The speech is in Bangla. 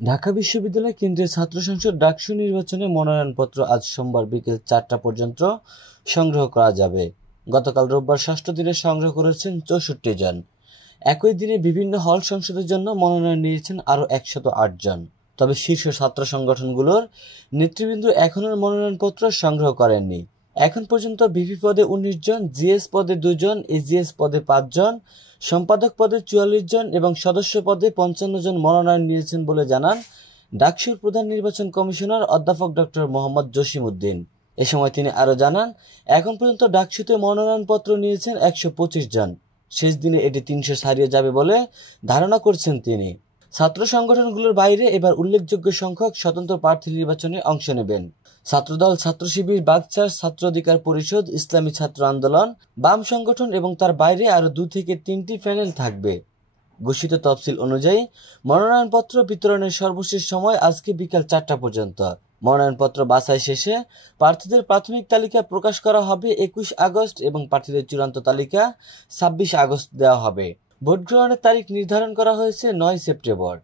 ঢাকা বিশ্ববিদ্যালয় কেন্দ্রীয় ছাত্র সংসদ ডাকসু নির্বাচনে মনোনয়নপত্র আজ সোমবার বিকেল 4টা পর্যন্ত সংগ্রহ করা যাবে। গতকাল রোববার ষষ্ঠ দিনে সংগ্রহ করেছেন 64 জন। একই দিনে বিভিন্ন হল সংসদের জন্য মনোনয়ন নিয়েছেন আরও 108 জন। তবে শীর্ষ ছাত্র সংগঠনগুলোর নেতৃবৃন্দ এখনও মনোনয়নপত্র সংগ্রহ করেননি। এখন পর্যন্ত ভিপি পদে 19 জন, জিএস পদে 2 জন, এজিএস পদে 5 জন, সম্পাদক পদে 44 জন এবং সদস্য পদে 55 জন মনোনয়ন নিয়েছেন বলে জানান ডাকসুর প্রধান নির্বাচন কমিশনার অধ্যাপক ডক্টর মোহাম্মদ জসিমউদ্দিন। এ সময় তিনি আরও জানান, এখন পর্যন্ত ডাকসুতে মনোনয়নপত্র নিয়েছেন 125 জন। শেষ দিনে এটি 300 ছাড়িয়ে যাবে বলে ধারণা করছেন তিনি। ছাত্র সংগঠনগুলোর বাইরে এবার উল্লেখযোগ্য সংখ্যক স্বতন্ত্র প্রার্থী নির্বাচনে অংশ নেবেন। ছাত্রদল, ছাত্র শিবির, বাকচাষ, ছাত্র অধিকার পরিষদ, ইসলামী ছাত্র আন্দোলন, বাম সংগঠন এবং তার বাইরে আরও 2 থেকে 3টি প্যানেল থাকবে। ঘোষিত তফসিল অনুযায়ী মনোনয়নপত্র বিতরণের সর্বশেষ সময় আজকে বিকাল 4টা পর্যন্ত। মনোনয়নপত্র বাছাই শেষে প্রার্থীদের প্রাথমিক তালিকা প্রকাশ করা হবে 21 আগস্ট এবং প্রার্থীদের চূড়ান্ত তালিকা 26 আগস্ট দেওয়া হবে। ভোট গ্রহণের তারিখ নির্ধারণ করা হয়েছে 9 সেপ্টেম্বর।